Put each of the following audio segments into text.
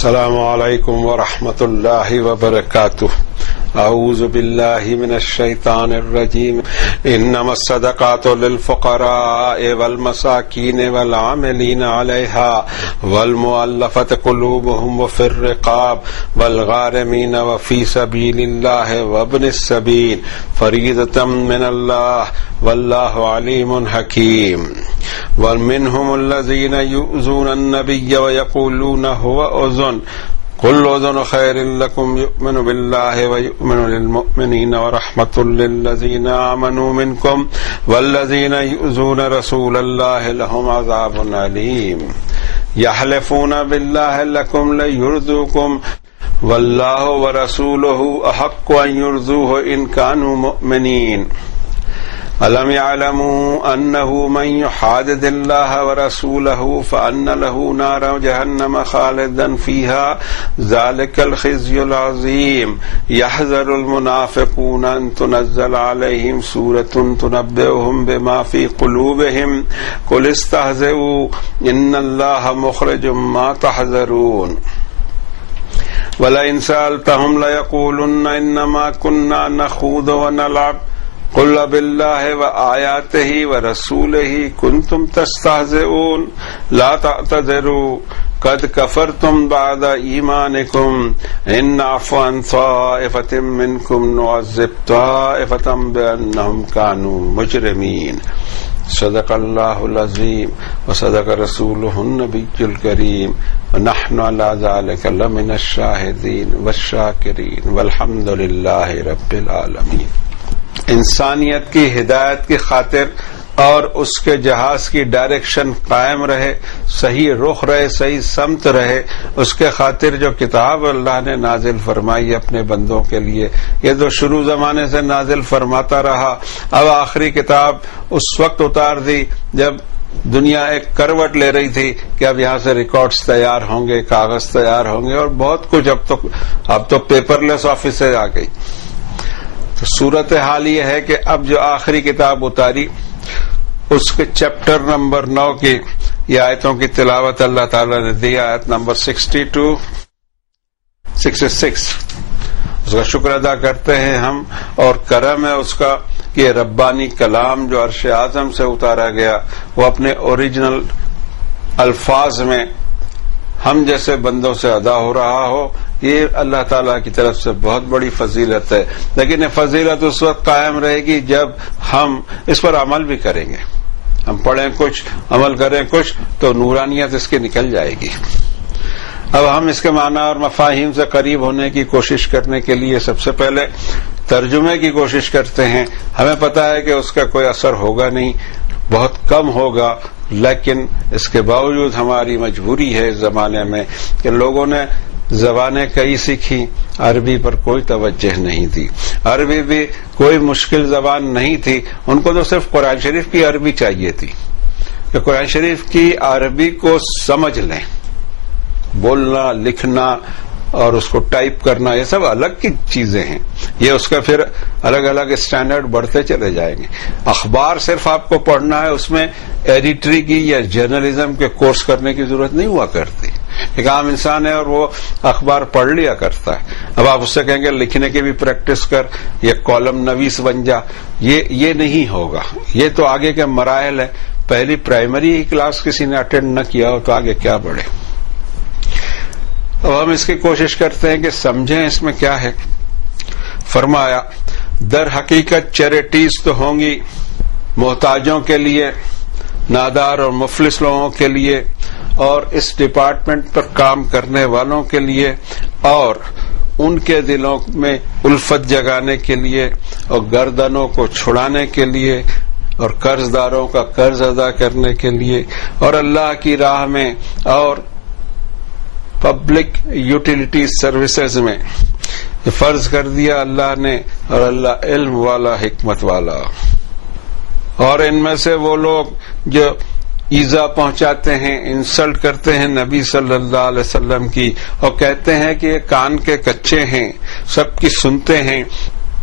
السلام علیکم ورحمۃ اللہ وبرکاتہ. اعوذ باللہ من الشیطان الرجیم. انما الصدقات للفقراء والمساکین والعاملین علیہا والمؤلفۃ قلوبهم وفی الرقاب والغارمین وفی سبیل اللہ وابن السبیل فریضۃ من اللہ واللہ علیم حکیم. ومنهم الذین یؤذون النبی ویقولون هو اذن قل اذن خیر لکم یؤمن باللہ ویؤمن للمؤمنین ورحمۃ للذین آمنوا منکم والذین یؤذون رسول اللہ لهم عذاب علیم. یحلفون باللہ لکم لیرضوکم واللہ ورسولہ احق ان یرضوہ ان کانوا مؤمنین. ألم يعلموا أنه من يحادد الله ورسوله فأن له نار جهنم خالدا فيها ذلك الخزي العظيم. يحذر المنافقون أن تنزل عليهم سورة تنبئهم بما في قلوبهم قل استهزئوا إن الله مخرج ما تحذرون. ولئن سألتهم ليقولن إنما كنا نخوض ونلعب قل باللہ وآیاتہ ورسولہ کنتم تستہزئون لا تعتذروا قد کفرتم بعد ایمانکم ان نعفو عن طائفة منکم نعذب طائفة بأنہم كانوا مجرمین. صدق اللہ العظیم وصدق رسولہ النبی الکریم ونحن علی ذلک لمن الشاہدین والشاکرین والحمد للہ رب العالمین. انسانیت کی ہدایت کی خاطر اور اس کے جہاز کی ڈائریکشن قائم رہے، صحیح رخ رہے، صحیح سمت رہے، اس کے خاطر جو کتاب اللہ نے نازل فرمائی اپنے بندوں کے لیے، یہ تو شروع زمانے سے نازل فرماتا رہا. اب آخری کتاب اس وقت اتار دی جب دنیا ایک کروٹ لے رہی تھی کہ اب یہاں سے ریکارڈز تیار ہوں گے، کاغذ تیار ہوں گے اور بہت کچھ. اب تو پیپر لیس آفیسیں آ گئی. تو صورتحال یہ ہے کہ اب جو آخری کتاب اتاری اس کے چیپٹر نمبر 9 کی یہ آیتوں کی تلاوت اللہ تعالی نے دی. آیت نمبر 62 66 اس کا شکر ادا کرتے ہیں ہم، اور کرم ہے اس کا کہ ربانی کلام جو عرش اعظم سے اتارا گیا وہ اپنے اوریجنل الفاظ میں ہم جیسے بندوں سے ادا ہو رہا ہو. یہ اللہ تعالیٰ کی طرف سے بہت بڑی فضیلت ہے، لیکن یہ فضیلت اس وقت قائم رہے گی جب ہم اس پر عمل بھی کریں گے. ہم پڑھیں کچھ، عمل کریں کچھ، تو نورانیت اس کی نکل جائے گی. اب ہم اس کے معنی اور مفاہیم سے قریب ہونے کی کوشش کرنے کے لیے سب سے پہلے ترجمے کی کوشش کرتے ہیں. ہمیں پتہ ہے کہ اس کا کوئی اثر ہوگا نہیں، بہت کم ہوگا، لیکن اس کے باوجود ہماری مجبوری ہے اس زمانے میں کہ لوگوں نے زبانیں کئی سیکھی، عربی پر کوئی توجہ نہیں تھی. عربی بھی کوئی مشکل زبان نہیں تھی، ان کو تو صرف قرآن شریف کی عربی چاہیے تھی کہ قرآن شریف کی عربی کو سمجھ لیں. بولنا، لکھنا اور اس کو ٹائپ کرنا یہ سب الگ کی چیزیں ہیں. یہ اس کا پھر الگ الگ اسٹینڈرڈ بڑھتے چلے جائیں گے. اخبار صرف آپ کو پڑھنا ہے، اس میں ایڈیٹری کی یا جرنلزم کے کورس کرنے کی ضرورت نہیں ہوا کرتی. ایک عام انسان ہے اور وہ اخبار پڑھ لیا کرتا ہے. اب آپ اس سے کہیں گے لکھنے کی بھی پریکٹس کر، یہ کالم نویس بن جا، یہ نہیں ہوگا. یہ تو آگے کے مراحل ہے. پہلی پرائمری کلاس کسی نے اٹینڈ نہ کیا ہو تو آگے کیا بڑھے. اب ہم اس کی کوشش کرتے ہیں کہ سمجھیں اس میں کیا ہے. فرمایا در حقیقت چیریٹیز تو ہوں گی محتاجوں کے لیے، نادار اور مفلس لوگوں کے لیے، اور اس ڈپارٹمنٹ پر کام کرنے والوں کے لیے، اور ان کے دلوں میں الفت جگانے کے لیے، اور گردنوں کو چھڑانے کے لیے، اور قرض داروں کا قرض ادا کرنے کے لیے، اور اللہ کی راہ میں، اور پبلک یوٹیلیٹی سروسز میں. یہ فرض کر دیا اللہ نے، اور اللہ علم والا، حکمت والا. اور ان میں سے وہ لوگ جو ایذا پہنچاتے ہیں، انسلٹ کرتے ہیں نبی صلی اللہ علیہ وسلم کی، اور کہتے ہیں کہ یہ کان کے کچے ہیں، سب کی سنتے ہیں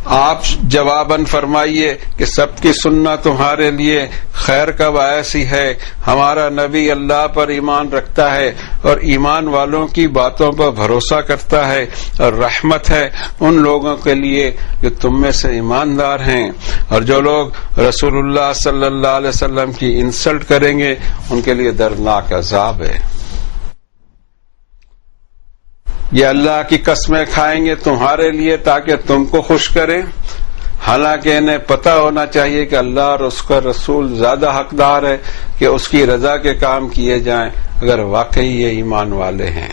آپ جواباً فرمائیے کہ سب کی سننا تمہارے لیے خیر کا باعث ہی ہے. ہمارا نبی اللہ پر ایمان رکھتا ہے اور ایمان والوں کی باتوں پر بھروسہ کرتا ہے، اور رحمت ہے ان لوگوں کے لیے جو تم میں سے ایماندار ہیں. اور جو لوگ رسول اللہ صلی اللہ علیہ وسلم کی انسلٹ کریں گے ان کے لیے دردناک عذاب ہے. یہ اللہ کی قسمیں کھائیں گے تمہارے لیے تاکہ تم کو خوش کریں، حالانکہ انہیں پتہ ہونا چاہیے کہ اللہ اور اس کا رسول زیادہ حقدار ہے کہ اس کی رضا کے کام کیے جائیں اگر واقعی یہ ایمان والے ہیں.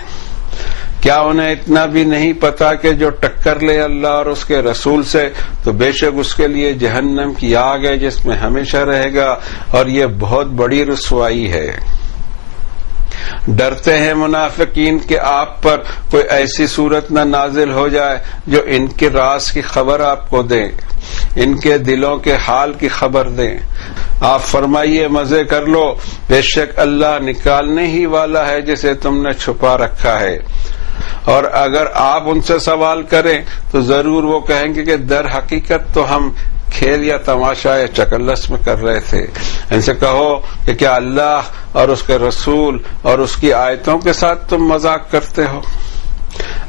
کیا انہیں اتنا بھی نہیں پتا کہ جو ٹکر لے اللہ اور اس کے رسول سے تو بے شک اس کے لیے جہنم کی آگ ہے جس میں ہمیشہ رہے گا، اور یہ بہت بڑی رسوائی ہے. ڈرتے ہیں منافقین کہ آپ پر کوئی ایسی صورت نہ نازل ہو جائے جو ان کے راز کی خبر آپ کو دیں، ان کے دلوں کے حال کی خبر دیں. آپ فرمائیے مزے کر لو، بے شک اللہ نکالنے ہی والا ہے جسے تم نے چھپا رکھا ہے. اور اگر آپ ان سے سوال کریں تو ضرور وہ کہیں گے کہ در حقیقت تو ہم کھیل یا تماشا یا چکلس میں کر رہے تھے. ان سے کہو کہ کیا اللہ اور اس کے رسول اور اس کی آیتوں کے ساتھ تم مذاق کرتے ہو؟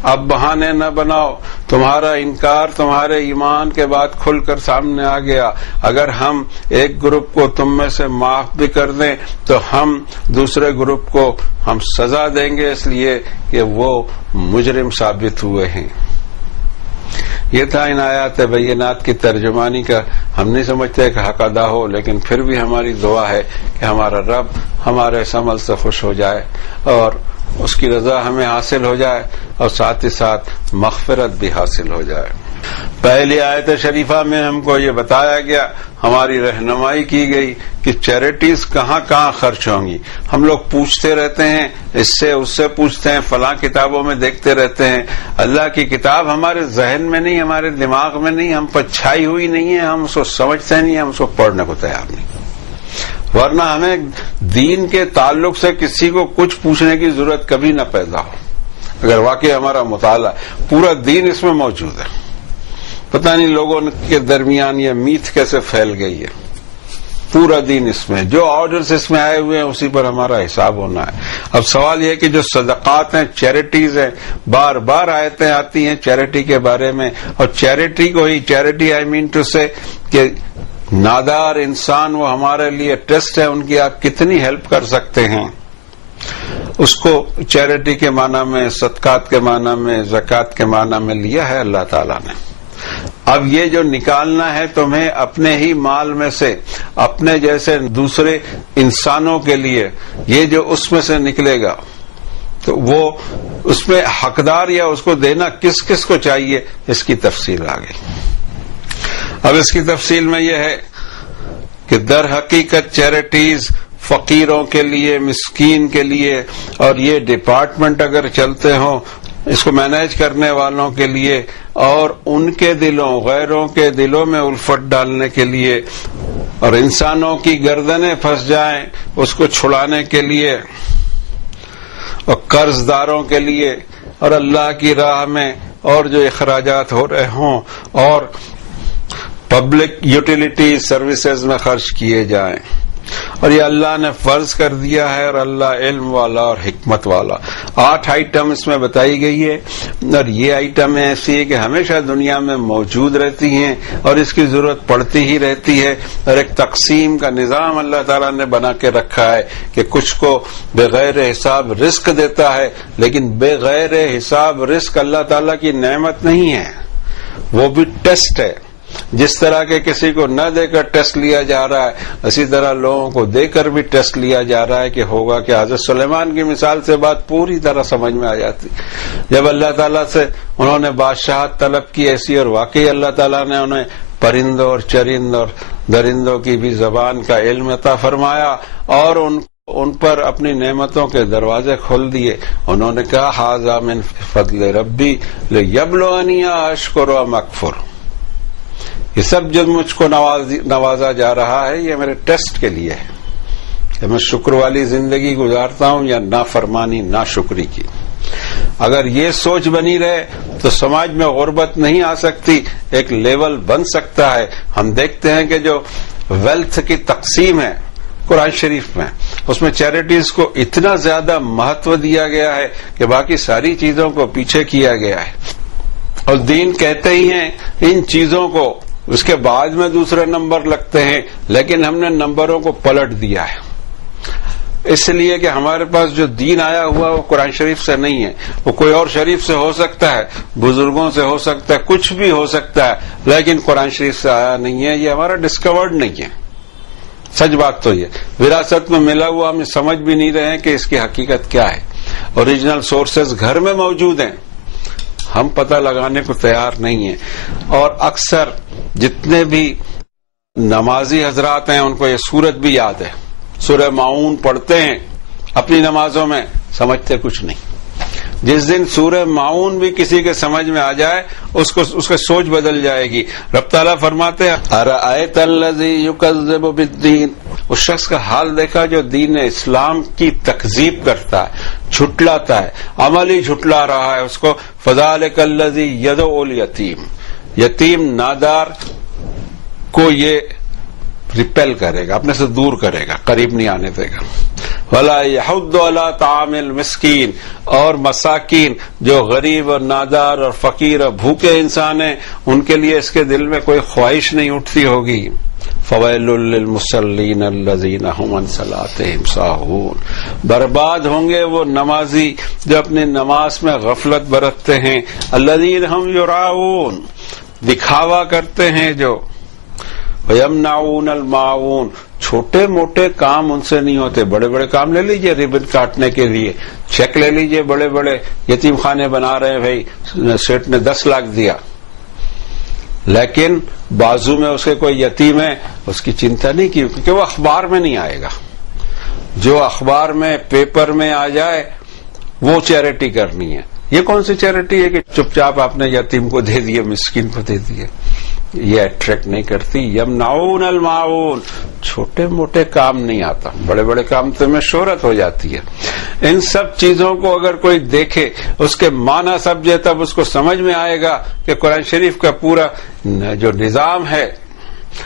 اب بہانے نہ بناؤ، تمہارا انکار تمہارے ایمان کے بعد کھل کر سامنے آ گیا. اگر ہم ایک گروپ کو تم میں سے معاف بھی کر دیں تو ہم دوسرے گروپ کو ہم سزا دیں گے اس لیے کہ وہ مجرم ثابت ہوئے ہیں. یہ تھا ان آیات بینات کی ترجمانی کا. ہم نہیں سمجھتے کہ حق ادا ہو، لیکن پھر بھی ہماری دعا ہے کہ ہمارا رب ہمارے اس عمل سے خوش ہو جائے اور اس کی رضا ہمیں حاصل ہو جائے اور ساتھ ہی ساتھ مغفرت بھی حاصل ہو جائے. پہلی آیت شریفہ میں ہم کو یہ بتایا گیا، ہماری رہنمائی کی گئی کہ چیریٹیز کہاں کہاں خرچ ہوں گی. ہم لوگ پوچھتے رہتے ہیں، اس سے پوچھتے ہیں، فلاں کتابوں میں دیکھتے رہتے ہیں. اللہ کی کتاب ہمارے ذہن میں نہیں، ہمارے دماغ میں نہیں، ہم پر چھائی ہوئی نہیں ہے، ہم اس کو سمجھتے نہیں، ہم اس کو پڑھنے کو تیار نہیں. ورنہ ہمیں دین کے تعلق سے کسی کو کچھ پوچھنے کی ضرورت کبھی نہ پیدا ہو اگر واقعی ہمارا مطالعہ. پورا دین اس میں موجود ہے. پتہ نہیں لوگوں کے درمیان یہ میتھ کیسے پھیل گئی ہے. پورا دین اس میں، جو آرڈرز اس میں آئے ہوئے ہیں اسی پر ہمارا حساب ہونا ہے. اب سوال یہ ہے کہ جو صدقات ہیں، چیریٹیز ہیں، بار بار آیتیں آتی ہیں چیریٹی کے بارے میں، اور چیریٹی کو ہی چیریٹی آئی مین ٹو سے کہ نادار انسان وہ ہمارے لیے ٹیسٹ ہے، ان کی آپ کتنی ہیلپ کر سکتے ہیں. اس کو چیریٹی کے معنی میں، صدقات کے معنی میں، زکوٰۃ کے معنی میں لیا ہے اللہ تعالیٰ نے. اب یہ جو نکالنا ہے تمہیں اپنے ہی مال میں سے، اپنے جیسے دوسرے انسانوں کے لیے، یہ جو اس میں سے نکلے گا تو وہ اس میں حقدار یا اس کو دینا کس کس کو چاہیے، اس کی تفصیل آ گئی. اب اس کی تفصیل میں یہ ہے کہ در حقیقت چیریٹیز فقیروں کے لیے، مسکین کے لیے، اور یہ ڈپارٹمنٹ اگر چلتے ہوں اس کو مینیج کرنے والوں کے لیے، اور ان کے دلوں، غیروں کے دلوں میں الفت ڈالنے کے لیے، اور انسانوں کی گردنیں پھنس جائیں اس کو چھڑانے کے لیے، اور قرض داروں کے لیے، اور اللہ کی راہ میں اور جو اخراجات ہو رہے ہوں اور پبلک یوٹیلیٹی سروسز میں خرچ کیے جائیں. اور یہ اللہ نے فرض کر دیا ہے، اور اللہ علم والا اور حکمت والا. 8 آئٹم اس میں بتائی گئی ہے، اور یہ آئٹم ایسی ہے کہ ہمیشہ دنیا میں موجود رہتی ہیں اور اس کی ضرورت پڑتی ہی رہتی ہے. اور ایک تقسیم کا نظام اللہ تعالیٰ نے بنا کے رکھا ہے کہ کچھ کو بغیر حساب رزق دیتا ہے، لیکن بغیر حساب رزق اللہ تعالیٰ کی نعمت نہیں ہے، وہ بھی ٹیسٹ ہے. جس طرح کے کسی کو نہ دے کر ٹیسٹ لیا جا رہا ہے، اسی طرح لوگوں کو دے کر بھی ٹیسٹ لیا جا رہا ہے کہ ہوگا کہ حضرت سلیمان کی مثال سے بات پوری طرح سمجھ میں آ جاتی. جب اللہ تعالیٰ سے انہوں نے بادشاہت طلب کی ایسی، اور واقعی اللہ تعالیٰ نے انہیں پرندوں اور چرند اور درندوں کی بھی زبان کا علم عطا فرمایا اور ان پر اپنی نعمتوں کے دروازے کھول دیے. انہوں نے کہا ھذا من فضل ربی لیبلونی اشکر ام اکفر. یہ سب جو مجھ کو نوازا جا رہا ہے یہ میرے ٹیسٹ کے لیے ہے کہ میں شکر والی زندگی گزارتا ہوں یا نافرمانی ناشکری کی. اگر یہ سوچ بنی رہے تو سماج میں غربت نہیں آ سکتی، ایک لیول بن سکتا ہے۔ ہم دیکھتے ہیں کہ جو ویلتھ کی تقسیم ہے قرآن شریف میں، اس میں چیریٹیز کو اتنا زیادہ مہتو دیا گیا ہے کہ باقی ساری چیزوں کو پیچھے کیا گیا ہے، اور دین کہتے ہی ہیں ان چیزوں کو، اس کے بعد میں دوسرے نمبر لگتے ہیں، لیکن ہم نے نمبروں کو پلٹ دیا ہے، اس لیے کہ ہمارے پاس جو دین آیا ہوا وہ قرآن شریف سے نہیں ہے، وہ کوئی اور شریف سے ہو سکتا ہے، بزرگوں سے ہو سکتا ہے، کچھ بھی ہو سکتا ہے، لیکن قرآن شریف سے آیا نہیں ہے، یہ ہمارا ڈسکورڈ نہیں ہے۔ سچ بات تو یہ وراثت میں ملا ہوا، ہم سمجھ بھی نہیں رہے ہیں کہ اس کی حقیقت کیا ہے۔ اوریجنل سورسز گھر میں موجود ہیں، ہم پتہ لگانے کو تیار نہیں ہیں، اور اکثر جتنے بھی نمازی حضرات ہیں ان کو یہ سورت بھی یاد ہے، سورہ معون پڑھتے ہیں اپنی نمازوں میں، سمجھتے کچھ نہیں۔ جس دن سورہ معون بھی کسی کے سمجھ میں آ جائے اس کی سوچ بدل جائے گی۔ رب تعالیٰ فرماتے ہیں ارأیت الذی یکذب بالدین، اس شخص کا حال دیکھا جو دین اسلام کی تکذیب کرتا ہے، جھٹلاتا ہے، عمل ہی جھٹلا رہا ہے اس کو۔ فذلک الذی یدعو الیتیم، یتیم نادار کو یہ ریپیل کرے گا، اپنے سے دور کرے گا، قریب نہیں آنے دے گا۔ ولا یحض علی طعام المسکین، اور مساکین جو غریب اور نادار اور فقیر اور بھوکے انسان ہیں ان کے لیے اس کے دل میں کوئی خواہش نہیں اٹھتی ہوگی۔ فویل للمصلین الذین هم عن صلاتهم ساہون، برباد ہوں گے وہ نمازی جو اپنی نماز میں غفلت برتتے ہیں، الذین هم یراؤون، دکھاوا کرتے ہیں جو، وَيَمْنَعُونَ الْمَاعُونَ، چھوٹے موٹے کام ان سے نہیں ہوتے، بڑے بڑے کام لے لیجئے، ریبن کاٹنے کے لیے چیک لے لیجئے، بڑے بڑے یتیم خانے بنا رہے ہیں بھائی، سیٹ نے 10 لاکھ دیا، لیکن بازو میں اس کے کوئی یتیم ہے اس کی چنتا نہیں کی، کیونکہ وہ اخبار میں نہیں آئے گا۔ جو اخبار میں پیپر میں آ جائے وہ چیریٹی کرنی ہے۔ یہ کون سی چیریٹی ہے کہ چپ چاپ آپ نے یتیم کو دے دیے، مسکین کو دے دیے، یہ اٹریکٹ نہیں کرتی۔ یمنعون الماعون، چھوٹے موٹے کام نہیں آتا، بڑے بڑے کام تو میں شہرت ہو جاتی ہے۔ ان سب چیزوں کو اگر کوئی دیکھے، اس کے معنی سمجھے، تب اس کو سمجھ میں آئے گا کہ قرآن شریف کا پورا جو نظام ہے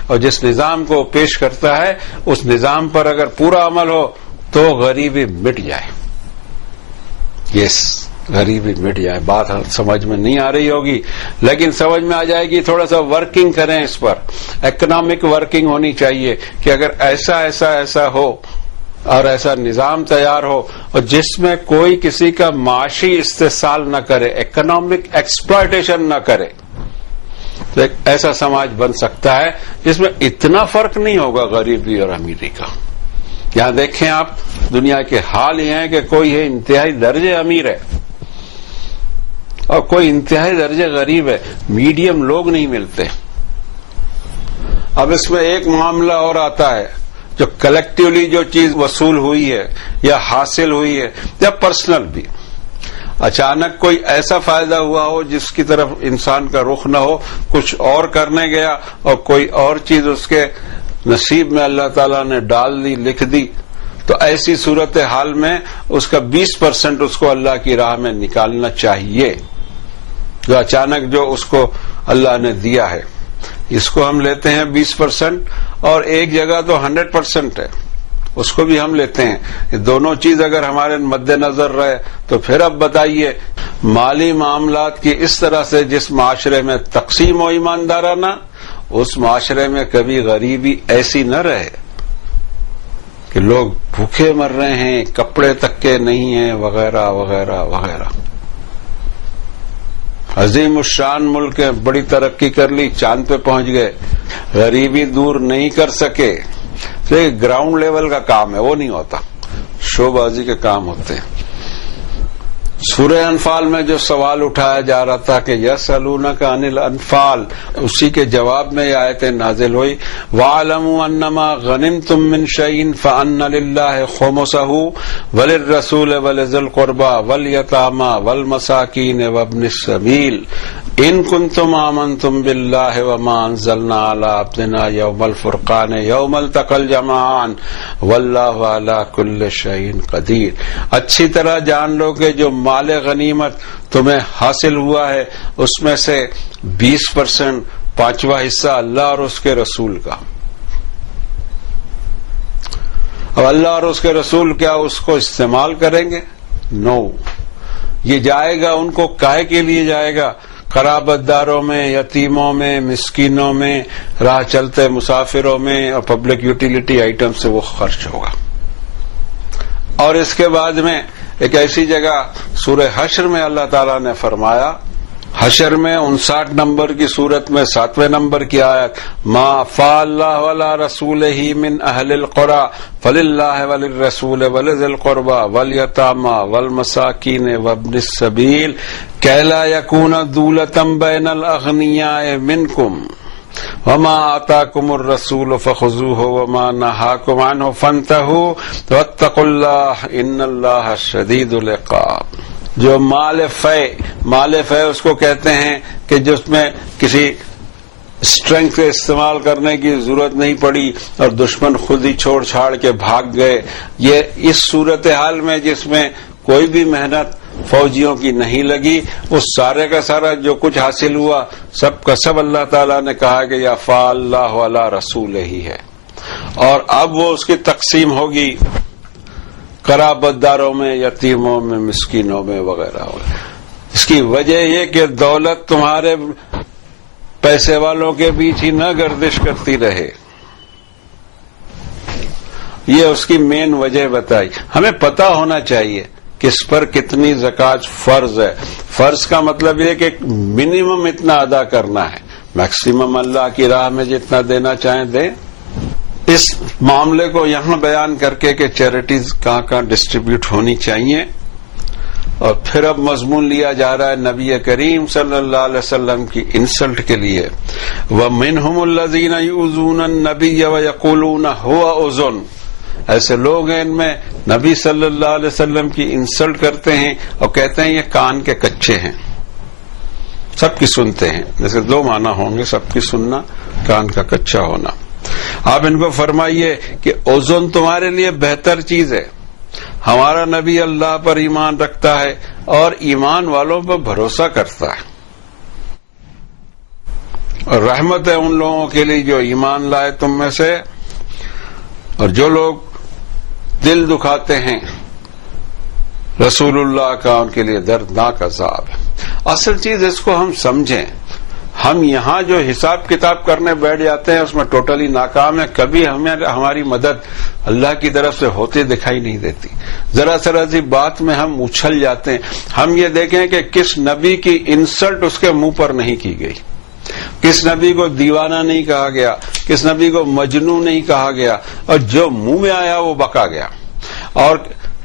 اور جس نظام کو پیش کرتا ہے اس نظام پر اگر پورا عمل ہو تو غریبی مٹ جائے۔ یس، غریبی مٹ جائے۔ بات سمجھ میں نہیں آ رہی ہوگی لیکن سمجھ میں آ جائے گی۔ تھوڑا سا ورکنگ کریں اس پر، اکنامک ورکنگ ہونی چاہیے کہ اگر ایسا ایسا ایسا ہو اور ایسا نظام تیار ہو اور جس میں کوئی کسی کا معاشی استحصال نہ کرے، اکنامک ایکسپلائٹیشن نہ کرے، تو ایک ایسا سماج بن سکتا ہے جس میں اتنا فرق نہیں ہوگا غریبی اور امیری کا۔ یہاں دیکھیں آپ، دنیا کے حال یہ ہیں کہ کوئی ہے انتہائی درجے امیر ہے اور کوئی انتہائی درجے غریب ہے، میڈیم لوگ نہیں ملتے۔ اب اس میں ایک معاملہ اور آتا ہے، جو کلیکٹیولی جو چیز وصول ہوئی ہے یا حاصل ہوئی ہے یا پرسنل بھی، اچانک کوئی ایسا فائدہ ہوا ہو جس کی طرف انسان کا رخ نہ ہو، کچھ اور کرنے گیا اور کوئی اور چیز اس کے نصیب میں اللہ تعالیٰ نے ڈال دی، لکھ دی، تو ایسی صورتحال میں اس کا 20% اس کو اللہ کی راہ میں نکالنا چاہیے، جو اچانک جو اس کو اللہ نے دیا ہے۔ اس کو ہم لیتے ہیں 20%، اور ایک جگہ تو 100% ہے، اس کو بھی ہم لیتے ہیں۔ یہ دونوں چیز اگر ہمارے مد نظر رہے تو پھر اب بتائیے، مالی معاملات کی اس طرح سے جس معاشرے میں تقسیم و ایماندارانہ، اس معاشرے میں کبھی غریبی ایسی نہ رہے کہ لوگ بھوکے مر رہے ہیں، کپڑے تک کے نہیں ہیں، وغیرہ وغیرہ وغیرہ۔ عظیم الشان ملک ہے، بڑی ترقی کر لی، چاند پہ پہنچ گئے، غریبی دور نہیں کر سکے۔ تو یہ گراؤنڈ لیول کا کام ہے، وہ نہیں ہوتا، شو بازی کے کام ہوتے ہیں۔ سورہ انفال میں جو سوال اٹھایا جا رہا تھا کہ یسألونک عن الانفال، اسی کے جواب میں یہ آیتیں نازل ہوئی، وَاعْلَمُوا أَنَّمَا غَنِمْتُم مِّن شَيْءٍ فَأَنَّ لِلَّهِ خُمُسَهُ وَلِلرَّسُولِ وَلِذِي الْقُرْبَى وَالْيَتَامَى وَالْمَسَاكِينِ وَابْنِ السَّبِيلِ ان کنتم آمنتم باللہ وما انزلنا علی عبدنا یوم الفرقان یوم التقى الجمعان واللہ علی کل شیء قدیر. اچھی طرح جان لو کہ جو مال غنیمت تمہیں حاصل ہوا ہے اس میں سے 20% 5واں حصہ اللہ اور اس کے رسول کا. اب اللہ اور اس کے رسول کیا اس کو استعمال کریں گے؟ نو. یہ جائے گا ان کو کائے کے لیے جائے گا؟ قرابت داروں میں، یتیموں میں، مسکینوں میں، راہ چلتے مسافروں میں اور پبلک یوٹیلیٹی آئٹم سے وہ خرچ ہوگا. اور اس کے بعد میں ایک ایسی جگہ سورہ حشر میں اللہ تعالیٰ نے فرمایا، حشر میں 59 نمبر کی صورت میں 7ویں نمبر کی آیت، ما افاء اللہ علی رسولہ من اہل القری فللہ وللرسول ولذی القربی والیتامی والمساکین وابن السبیل کی لا یکون دولۃ بین الاغنیاء منکم وما آتاکم الرسول فخذوہ وما نہاکم عنہ فانتہوا واتقوا اللہ ان اللہ شدید العقاب. جو مال فے اس کو کہتے ہیں کہ جس میں کسی اسٹرینگتھ کے استعمال کرنے کی ضرورت نہیں پڑی اور دشمن خود ہی چھوڑ چھاڑ کے بھاگ گئے. یہ اس صورتحال میں جس میں کوئی بھی محنت فوجیوں کی نہیں لگی، اس سارے کا سارا جو کچھ حاصل ہوا سب کا سب اللہ تعالیٰ نے کہا کہ یا فا اللہ علی رسول ہی ہے. اور اب وہ اس کی تقسیم ہوگی قرابت داروں میں، یتیموں میں، مسکینوں میں وغیرہ. اس کی وجہ یہ کہ دولت تمہارے پیسے والوں کے بیچ ہی نہ گردش کرتی رہے. یہ اس کی مین وجہ بتائی. ہمیں پتہ ہونا چاہیے کس پر کتنی زکوٰۃ فرض ہے. فرض کا مطلب یہ کہ منیمم اتنا ادا کرنا ہے، میکسیمم اللہ کی راہ میں جتنا دینا چاہیں دیں. اس معاملے کو یہاں بیان کر کے کہ چیریٹیز کہاں کہاں ڈسٹریبیوٹ ہونی چاہیے، اور پھر اب مضمون لیا جا رہا ہے نبی کریم صلی اللہ علیہ وسلم کی انسلٹ کے لیے. وَمِنْهُمُ الَّذِينَ يُؤْذُونَ النَّبِيَّ وَيَقُولُونَ هُوَ أُذُنٌ. ایسے لوگ ہیں ان میں نبی صلی اللہ علیہ وسلم کی انسلٹ کرتے ہیں اور کہتے ہیں یہ کان کے کچے ہیں، سب کی سنتے ہیں. جیسے دو معنی ہوں گے، سب کی سننا، کان کا کچا ہونا. آپ ان کو فرمائیے کہ اوزن تمہارے لیے بہتر چیز ہے. ہمارا نبی اللہ پر ایمان رکھتا ہے اور ایمان والوں پر بھروسہ کرتا ہے، اور رحمت ہے ان لوگوں کے لیے جو ایمان لائے تم میں سے. اور جو لوگ دل دکھاتے ہیں رسول اللہ کا، ان کے لیے دردناک عذاب ہے. اصل چیز اس کو ہم سمجھیں. ہم یہاں جو حساب کتاب کرنے بیٹھ جاتے ہیں اس میں ٹوٹلی ناکام ہے. کبھی ہماری مدد اللہ کی طرف سے ہوتی دکھائی نہیں دیتی. ذرا سی بات میں ہم اچھل جاتے ہیں. ہم یہ دیکھیں کہ کس نبی کی انسلٹ اس کے منہ پر نہیں کی گئی، کس نبی کو دیوانہ نہیں کہا گیا، کس نبی کو مجنون نہیں کہا گیا، اور جو منہ میں آیا وہ بکا گیا. اور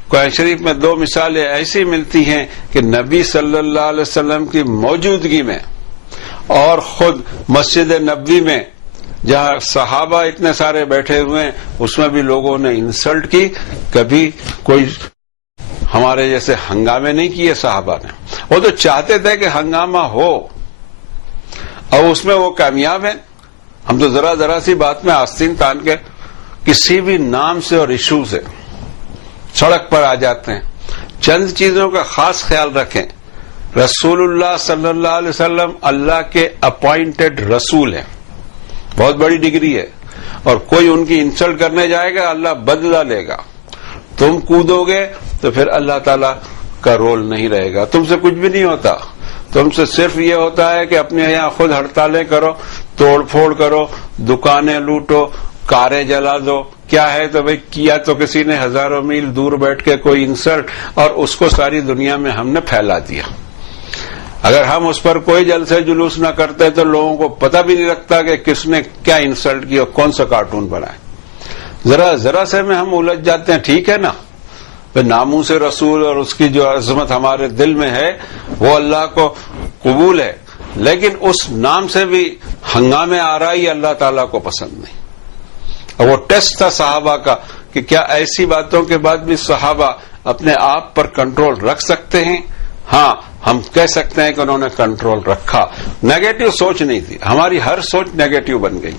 قرآن شریف میں 2 مثالیں ایسی ملتی ہیں کہ نبی صلی اللہ علیہ وسلم کی موجودگی میں اور خود مسجد نبوی میں جہاں صحابہ اتنے سارے بیٹھے ہوئے ہیں اس میں بھی لوگوں نے انسلٹ کی. کبھی کوئی ہمارے جیسے ہنگامے نہیں کیے صحابہ نے. وہ تو چاہتے تھے کہ ہنگامہ ہو، اور اس میں وہ کامیاب ہیں. ہم تو ذرا سی بات میں آستین تان کے کسی بھی نام سے اور ایشو سے سڑک پر آ جاتے ہیں. چند چیزوں کا خاص خیال رکھیں. رسول اللہ صلی اللہ علیہ وسلم اللہ کے اپوائنٹڈ رسول ہیں، بہت بڑی ڈگری ہے، اور کوئی ان کی انسلٹ کرنے جائے گا اللہ بدلہ لے گا. تم کودو گے تو پھر اللہ تعالی کا رول نہیں رہے گا. تم سے کچھ بھی نہیں ہوتا. تم سے صرف یہ ہوتا ہے کہ اپنے یہاں خود ہڑتالیں کرو، توڑ پھوڑ کرو، دکانیں لوٹو، کاریں جلا دو. کیا ہے تو بھئی کیا تو کسی نے ہزاروں میل دور بیٹھ کے کوئی انسلٹ، اور اس کو ساری دنیا میں ہم نے پھیلا دیا. اگر ہم اس پر کوئی جلسے جلوس نہ کرتے تو لوگوں کو پتہ بھی نہیں لگتا کہ کس نے کیا انسلٹ کی اور کون سا کارٹون بنائے. ذرا سے میں ہم الجھ جاتے ہیں. ٹھیک ہے نا، ناموس رسول اور اس کی جو عظمت ہمارے دل میں ہے وہ اللہ کو قبول ہے، لیکن اس نام سے بھی ہنگامے آ رہا ہی اللہ تعالیٰ کو پسند نہیں. اور وہ ٹیسٹ تھا صحابہ کا کہ کیا ایسی باتوں کے بعد بھی صحابہ اپنے آپ پر کنٹرول رکھ سکتے ہیں. ہاں ہم کہہ سکتے ہیں کہ انہوں نے کنٹرول رکھا. نیگیٹو سوچ نہیں تھی، ہماری ہر سوچ نیگیٹو بن گئی.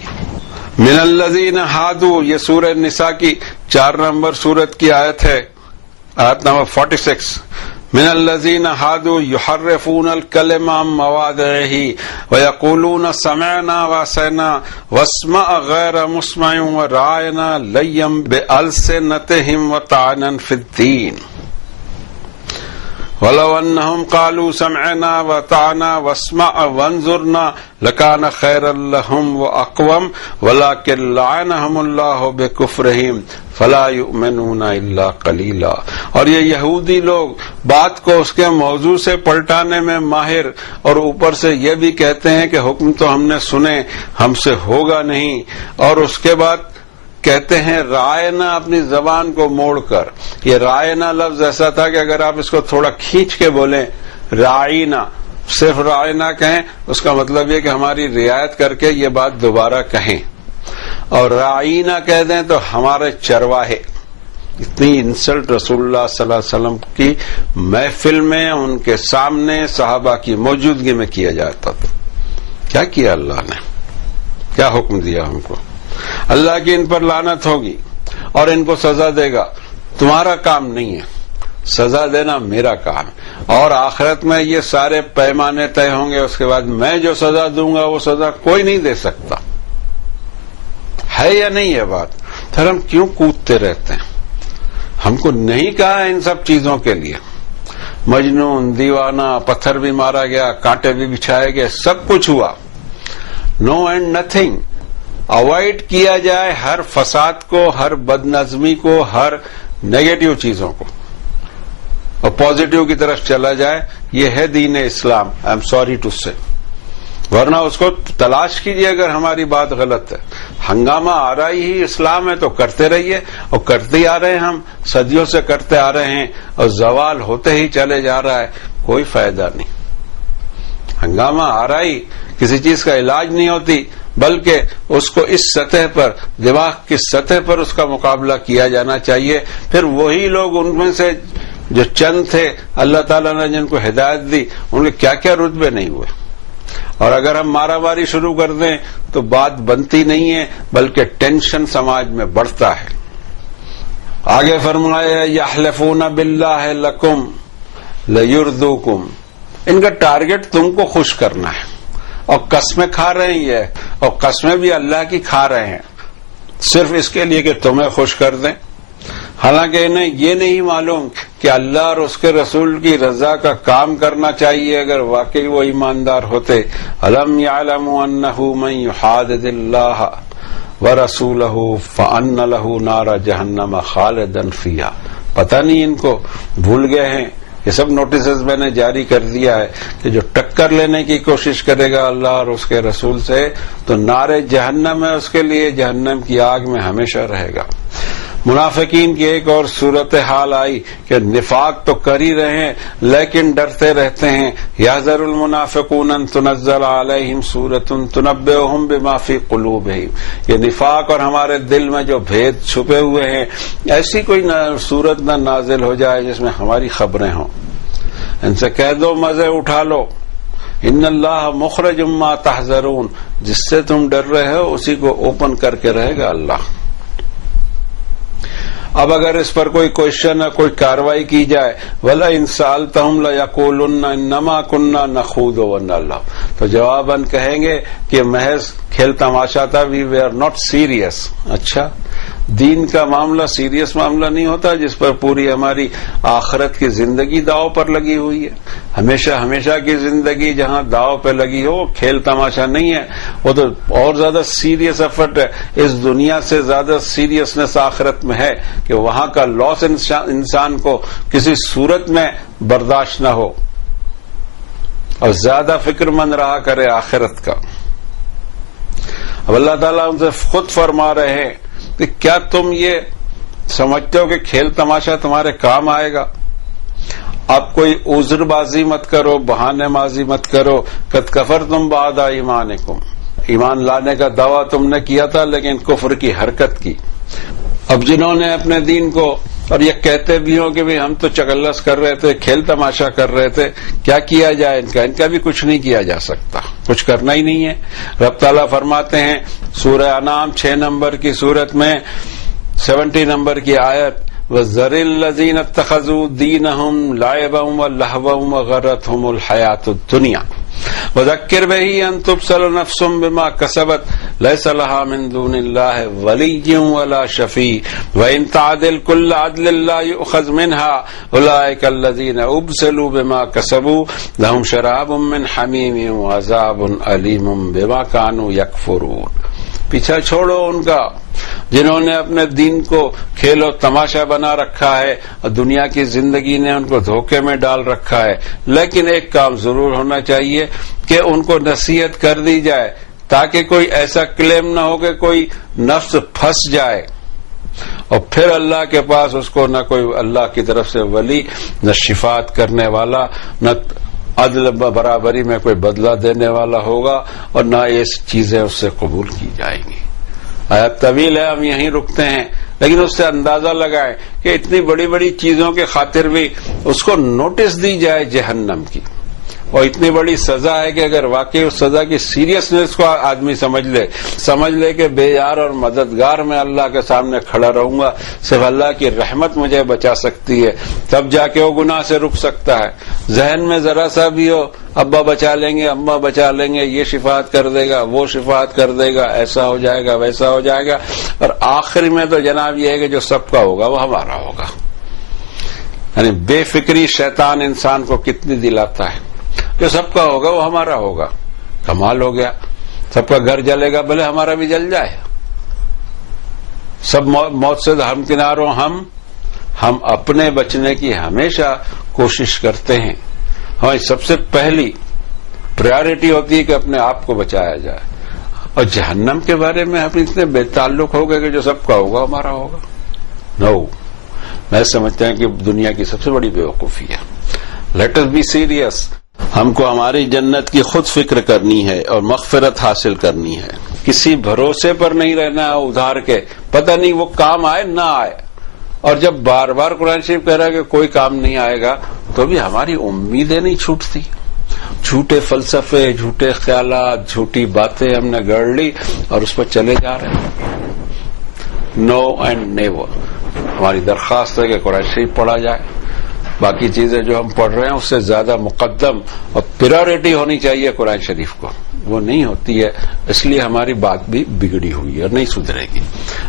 من الذین ہادو، یہ سورہ نساء کی 4 نمبر سورت کی آیت ہے، آیت نمبر 46. من الذین ہادو یحرفون الکلم عن مواضعہ ویقولون سمعنا وعصینا واسمع غیر مسمع وراعنا لیا بألسنتہم وطعنا فی الدین وَلَوْ أَنَّهُمْ قَالُوا سَمِعْنَا وَأَطَعْنَا وَاسْمَعْ وَانظُرْنَا لَكَانَ خَيْرًا لَهُمْ وَأَقْوَمَ وَلَكِنْ لَعَنَهُمُ اللَّهُ بِكُفْرِهِمْ فَلَا يُؤْمِنُونَ إِلَّا قَلِيلًا. اور یہ یہودی لوگ بات کو اس کے موضوع سے پلٹانے میں ماہر، اور اوپر سے یہ بھی کہتے ہیں کہ حکم تو ہم نے سنے، ہم سے ہوگا نہیں، اور اس کے بعد کہتے ہیں رائنا، اپنی زبان کو موڑ کر. یہ رائنا لفظ ایسا تھا کہ اگر آپ اس کو تھوڑا کھینچ کے بولیں رائنا، صرف رائنا کہیں، اس کا مطلب یہ کہ ہماری رعایت کر کے یہ بات دوبارہ کہیں، اور رائنا کہہ دیں تو ہمارے چرواہے. اتنی انسلٹ رسول اللہ صلی اللہ علیہ وسلم کی محفل میں ان کے سامنے صحابہ کی موجودگی میں کیا جاتا تھا. کیا کیا اللہ نے، کیا حکم دیا ہم کو؟ اللہ کی ان پر لعنت ہوگی اور ان کو سزا دے گا. تمہارا کام نہیں ہے، سزا دینا میرا کام ہے، اور آخرت میں یہ سارے پیمانے طے ہوں گے. اس کے بعد میں جو سزا دوں گا وہ سزا کوئی نہیں دے سکتا. ہے یا نہیں یہ بات؟ پھر ہم کیوں کودتے رہتے ہیں؟ ہم کو نہیں کہا ان سب چیزوں کے لیے. مجنون، دیوانہ، پتھر بھی مارا گیا، کانٹے بھی بچھائے گئے، سب کچھ ہوا. نو اینڈ نتھنگ. اوائڈ کیا جائے ہر فساد کو، ہر بد نظمی کو، ہر نیگیٹو چیزوں کو، اور پازیٹو کی طرف چلا جائے. یہ ہے دین اسلام. آئی ایم سوری ٹو سے. ورنہ اس کو تلاش کیجیے اگر ہماری بات غلط ہے. ہنگامہ آ رہا ہی اسلام ہے تو کرتے رہیے، اور کرتے آ رہے ہیں، ہم صدیوں سے کرتے آ رہے ہیں، اور زوال ہوتے ہی چلے جا رہا ہے. کوئی فائدہ نہیں. ہنگامہ آ رہا ہی کسی چیز کا علاج نہیں ہوتی، بلکہ اس کو اس سطح پر، دماغ کی سطح پر اس کا مقابلہ کیا جانا چاہیے. پھر وہی لوگ، ان میں سے جو چند تھے اللہ تعالیٰ نے جن کو ہدایت دی، ان کے کیا کیا رتبے نہیں ہوئے. اور اگر ہم مارا ماری شروع کر دیں تو بات بنتی نہیں ہے، بلکہ ٹینشن سماج میں بڑھتا ہے. آگے فرمایا یحلفون باللہ لکم لیرضوکم. ان کا ٹارگٹ تم کو خوش کرنا ہے، اور قسمیں کھا رہے ہیں یہ، اور قسمیں بھی اللہ کی کھا رہے ہیں صرف اس کے لیے کہ تمہیں خوش کر دیں. حالانکہ انہیں یہ نہیں معلوم کہ اللہ اور اس کے رسول کی رضا کا کام کرنا چاہیے اگر واقعی وہ ایماندار ہوتے. الم یعلموا انہ من یحادد اللہ ورسولہ فان لہ نار جہنم خالدا فیہا. پتہ نہیں ان کو بھول گئے ہیں. یہ سب نوٹسز میں نے جاری کر دیا ہے کہ جو ٹکر لینے کی کوشش کرے گا اللہ اور اس کے رسول سے تو نار جہنم ہے اس کے لیے، جہنم کی آگ میں ہمیشہ رہے گا. منافقین کی ایک اور صورتحال آئی کہ نفاق تو کر ہی رہے ہیں لیکن ڈرتے رہتے ہیں. یحذر المنافقون ان تنزل علیہم سورۃ تنبئہم بما فی قلوبہم. یہ نفاق اور ہمارے دل میں جو بھید چھپے ہوئے ہیں، ایسی کوئی سورت نہ نازل ہو جائے جس میں ہماری خبریں ہوں. ان سے کہہ دو مزے اٹھا لو. ان اللہ مخرج ما تحذرون. جس سے تم ڈر رہے ہو اسی کو اوپن کر کے رہے گا اللہ. اب اگر اس پر کوئی کوشچن یا کوئی کاروائی کی جائے وَلَئِن سَأَلْتَهُمْ لَيَقُولُنَّ إِنَّمَا كُنَّا نَخُوضُ وَنَلْعَبُ. تو جواباً کہیں گے کہ محض کھیل تماشا تھا، وی ویئر ناٹ سیریس. اچھا، دین کا معاملہ سیریس معاملہ نہیں ہوتا جس پر پوری ہماری آخرت کی زندگی داؤ پر لگی ہوئی ہے. ہمیشہ کی زندگی جہاں داؤ پہ لگی ہو کھیل تماشا نہیں ہے، وہ تو اور زیادہ سیریس ایفرٹ ہے. اس دنیا سے زیادہ سیریسنس آخرت میں ہے کہ وہاں کا لاس انسان کو کسی صورت میں برداشت نہ ہو اور زیادہ فکر مند رہا کرے آخرت کا. اب اللہ تعالیٰ ان سے خود فرما رہے ہیں کہ کیا تم یہ سمجھتے ہو کہ کھیل تماشا تمہارے کام آئے گا؟ اب کوئی عذر بازی مت کرو، بہانے بازی مت کرو. قد کفرتم بعد ایمانکم. ایمان لانے کا دعویٰ تم نے کیا تھا لیکن کفر کی حرکت کی. اب جنہوں نے اپنے دین کو اور یہ کہتے بھی ہوں کہ بھی ہم تو چکلس کر رہے تھے، کھیل تماشا کر رہے تھے، کیا کیا جائے ان کا بھی کچھ نہیں کیا جا سکتا، کچھ کرنا ہی نہیں ہے۔ رب تعالیٰ فرماتے ہیں سورہ انعام 6 نمبر کی سورت میں 70 نمبر کی آیت، وَذَرِ الَّذِينَ اتَّخَذُوا دِينَهُمْ لَعِبًا وَلَهْوًا وَغَرَّتْهُمُ الْحَيَاةُ الدُّنْيَا وَذَكِّرْ بِهِ أَن تُبْصَلَ نَفْسٌ بِمَا كَسَبَتْ لَيْسَ لَهَا مِن دُونِ اللَّهِ وَلِيٌّ وَلَا شَفِيعٌ وَإِن تَعْدِلْ كُلَّ عَدْلٍ لَّا يُؤْخَذْ مِنْهَا أُولَٰئِكَ الَّذِينَ أُبْسِلُوا بِمَا كَسَبُوا لَهُمْ شَرَابٌ مِّنْ حَمِيمٍ وَعَذَابٌ أَلِيمٌ بِمَا كَانُوا يَكْفُرُونَ۔ پیچھا چھوڑو ان کا جنہوں نے اپنے دین کو کھیل و تماشا بنا رکھا ہے اور دنیا کی زندگی نے ان کو دھوکے میں ڈال رکھا ہے، لیکن ایک کام ضرور ہونا چاہیے کہ ان کو نصیحت کر دی جائے تاکہ کوئی ایسا کلیم نہ ہو کہ کوئی نفس پھنس جائے اور پھر اللہ کے پاس اس کو نہ کوئی اللہ کی طرف سے ولی، نہ شفاعت کرنے والا، نہ عدل برابری میں کوئی بدلہ دینے والا ہوگا، اور نہ یہ چیزیں اس سے قبول کی جائیں گی۔ آیت طویل ہے، ہم یہیں رکتے ہیں، لیکن اس سے اندازہ لگائیں کہ اتنی بڑی بڑی چیزوں کے خاطر بھی اس کو نوٹس دی جائے جہنم کی، اور اتنی بڑی سزا ہے کہ اگر واقعی اس سزا کی سیریسنس کو آدمی سمجھ لے کہ بے یار اور مددگار میں اللہ کے سامنے کھڑا رہوں گا، صرف اللہ کی رحمت مجھے بچا سکتی ہے، تب جا کے وہ گناہ سے رک سکتا ہے۔ ذہن میں ذرا سا بھی ہو ابا بچا لیں گے، اماں بچا لیں گے، یہ شفاعت کر دے گا، وہ شفاعت کر دے گا، ایسا ہو جائے گا، ویسا ہو جائے گا، اور آخر میں تو جناب یہ ہے کہ جو سب کا ہوگا وہ ہمارا ہوگا۔ یعنی بے فکری شیطان انسان کو کتنی دلاتا ہے، جو سب کا ہوگا وہ ہمارا ہوگا، کمال ہو گیا۔ سب کا گھر جلے گا، بھلے ہمارا بھی جل جائے، سب موت سے ہمکناروں ہم اپنے بچنے کی ہمیشہ کوشش کرتے ہیں۔ ہماری سب سے پہلی پریارٹی ہوتی ہے کہ اپنے آپ کو بچایا جائے، اور جہنم کے بارے میں ہم اتنے بے تعلق ہو گئے کہ جو سب کا ہوگا ہمارا ہوگا۔ نو، میں سمجھتا ہوں کہ دنیا کی سب سے بڑی بیوقوفی ہے۔ Let us be serious. ہم کو ہماری جنت کی خود فکر کرنی ہے اور مغفرت حاصل کرنی ہے، کسی بھروسے پر نہیں رہنا ادھار کے، پتہ نہیں وہ کام آئے نہ آئے، اور جب بار بار قرآن شریف کہہ رہا ہے کہ کوئی کام نہیں آئے گا تو بھی ہماری امیدیں نہیں چھوٹتی۔ جھوٹے فلسفے، جھوٹے خیالات، جھوٹی باتیں ہم نے گڑھ لی اور اس پر چلے جا رہے ہیں۔ نو اینڈ نیور۔ ہماری درخواست ہے کہ قرآن شریف پڑھا جائے، باقی چیزیں جو ہم پڑھ رہے ہیں اس سے زیادہ مقدم اور پریورٹی ہونی چاہیے قرآن شریف کو، وہ نہیں ہوتی ہے، اس لیے ہماری بات بھی بگڑی ہوئی ہے اور نہیں سدھرے گی۔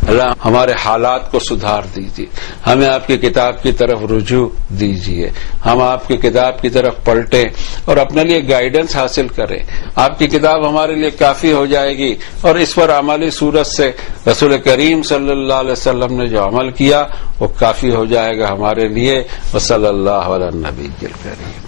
اللہ ہمارے حالات کو سدھار دیجیے، ہمیں آپ کی کتاب کی طرف رجوع دیجیے، ہم آپ کی کتاب کی طرف پلٹیں اور اپنے لیے گائیڈنس حاصل کریں۔ آپ کی کتاب ہمارے لیے کافی ہو جائے گی، اور اس پر عملی صورت سے رسول کریم صلی اللہ علیہ وسلم نے جو عمل کیا وہ کافی ہو جائے گا ہمارے لیے۔ وصلی اللہ علی النبی الکریم۔